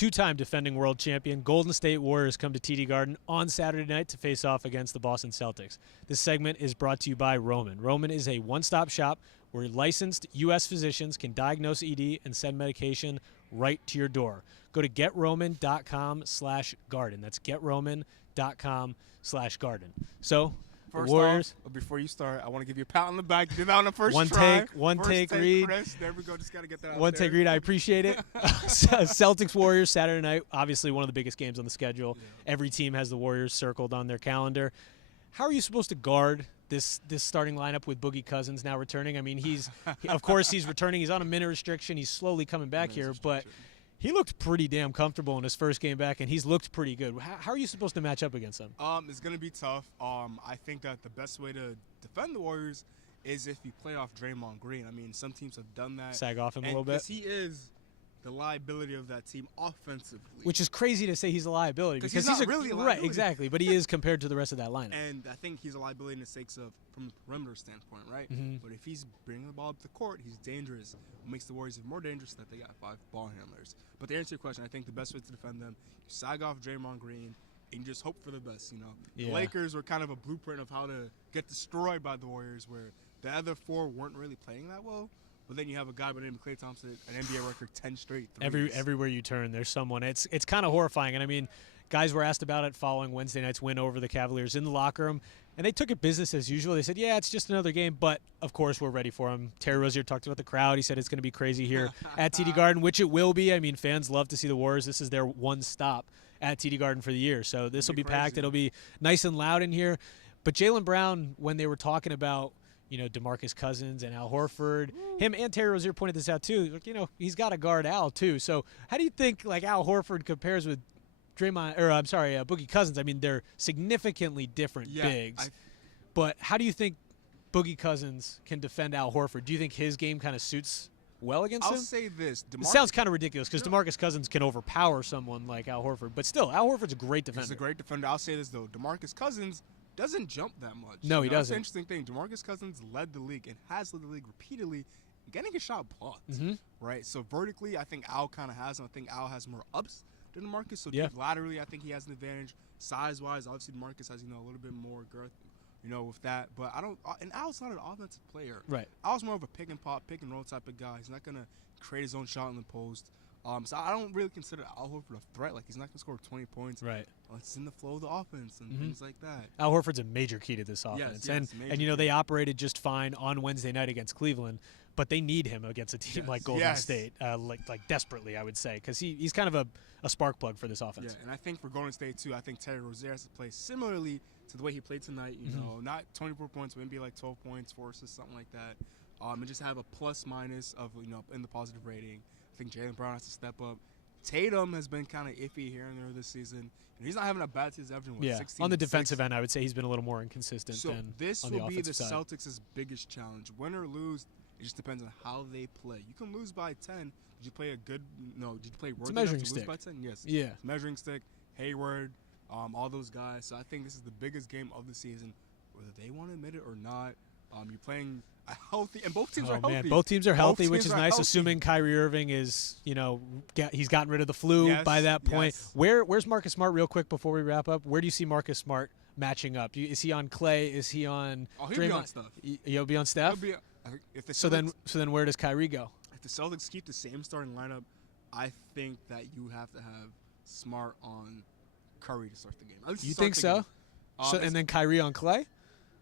two-time defending world champion Golden State Warriors come to TD Garden on Saturday night to face off against the Boston Celtics. This segment is brought to you by Roman. Roman is a one-stop shop where licensed U.S. physicians can diagnose ED and send medication right to your door. Go to GetRoman.com/garden. That's GetRoman.com/garden. So, First the Warriors. off, before you start, I want to give you a pat on the back. You did that on the first One try. take, one First take, Reed. Chris. There we go. Just got to get that out One there. take read, I appreciate it. Celtics Warriors Saturday night, obviously one of the biggest games on the schedule. Yeah. Every team has the Warriors circled on their calendar. How are you supposed to guard this starting lineup with Boogie Cousins now returning? I mean, of course he's returning. He's on a minute restriction. He's slowly coming back here, but he looked pretty damn comfortable in his first game back, and he's looked pretty good. How are you supposed to match up against him? It's going to be tough. I think that the best way to defend the Warriors is if you play off Draymond Green. I mean, some teams have done that. Sag off him a little bit. Because he is the liability of that team offensively. Which is crazy to say he's a liability. Because he's not really a liability. Right, exactly. But he is compared to the rest of that lineup. And I think he's a liability in the sakes of from the perimeter standpoint, right? Mm-hmm. But if he's bringing the ball up the court, he's dangerous. What makes the Warriors even more dangerous is that they got 5 ball handlers. But to answer your question, I think the best way to defend them, you sag off Draymond Green and you just hope for the best, you know? Yeah. The Lakers were kind of a blueprint of how to get destroyed by the Warriors, where the other 4 weren't really playing that well. But then you have a guy by the name of Klay Thompson, an NBA record, 10 straight threes. Everywhere you turn, there's someone. It's kind of horrifying. And, I mean, guys were asked about it following Wednesday night's win over the Cavaliers in the locker room, and they took it business as usual. They said, yeah, it's just another game, but, of course, we're ready for him. Terry Rozier talked about the crowd. He said it's going to be crazy here at TD Garden, which it will be. I mean, fans love to see the Warriors. This is their one stop at TD Garden for the year. So this will be packed. It'll be nice and loud in here. But Jaylen Brown, when they were talking about DeMarcus Cousins and Al Horford. Him and Terry Rozier pointed this out too. He's got to guard Al too. So how do you think Al Horford compares with Boogie Cousins? I mean, they're significantly different bigs. But how do you think Boogie Cousins can defend Al Horford? Do you think his game kind of suits well against him? I'll say this. It sounds kind of ridiculous because DeMarcus Cousins can overpower someone like Al Horford. But still, Al Horford's a great defender. He's a great defender. I'll say this, though. DeMarcus Cousins doesn't jump that much. No, he doesn't. That's an interesting thing. DeMarcus Cousins led the league and has led the league repeatedly getting his shot blocked, right? So vertically, I think Al kind of has him. I think Al has more ups than DeMarcus. So laterally, I think he has an advantage. Size-wise, obviously DeMarcus has, a little bit more girth, with that. But I don't – and Al's not an offensive player. Right. Al's more of a pick-and-pop, pick-and-roll type of guy. He's not going to create his own shot in the post. So I don't really consider Al Horford a threat. Like, he's not going to score 20 points. Right. It's in the flow of the offense and things like that. Al Horford's a major key to this offense. Yes, and they operated just fine on Wednesday night against Cleveland, but they need him against a team like Golden State, like desperately, I would say, because he's kind of a spark plug for this offense. Yeah, and I think for Golden State, too, I think Terry Rozier has to play similarly to the way he played tonight. Not 24 points, but maybe like 12 points, 4 assists, something like that. And just have a plus-minus of, in the positive rating. I think Jaylen Brown has to step up. Tatum has been kind of iffy here and there this season. And he's not having a bad season, averaging 16 on the defensive end, I would say he's been a little more inconsistent than on the offensive side. So this will be the Celtics' biggest challenge. Win or lose, it just depends on how they play. You can lose by 10. Did you play did you play worthy enough to lose by 10? Yes. Yeah. It's measuring stick, Hayward, all those guys. So I think this is the biggest game of the season, whether they want to admit it or not. You're playing a healthy, and both teams are healthy. Man, both teams are healthy, which is nice, assuming Kyrie Irving is, he's gotten rid of the flu by that point. Yes. Where's Marcus Smart, real quick, before we wrap up? Where do you see Marcus Smart matching up? Is he on Klay? Is he on He'll Draymond? be on Steph. He'll be on Steph? So then where does Kyrie go? If the Celtics keep the same starting lineup, I think that you have to have Smart on Curry to start the game. You think so? And then Kyrie on Klay?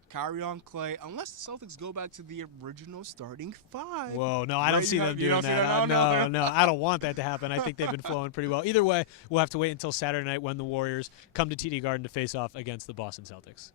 Kyrie on Klay, unless the Celtics go back to the original starting 5. Whoa, no, I don't see them doing that. No, I don't want that to happen. I think they've been flowing pretty well. Either way, we'll have to wait until Saturday night when the Warriors come to TD Garden to face off against the Boston Celtics.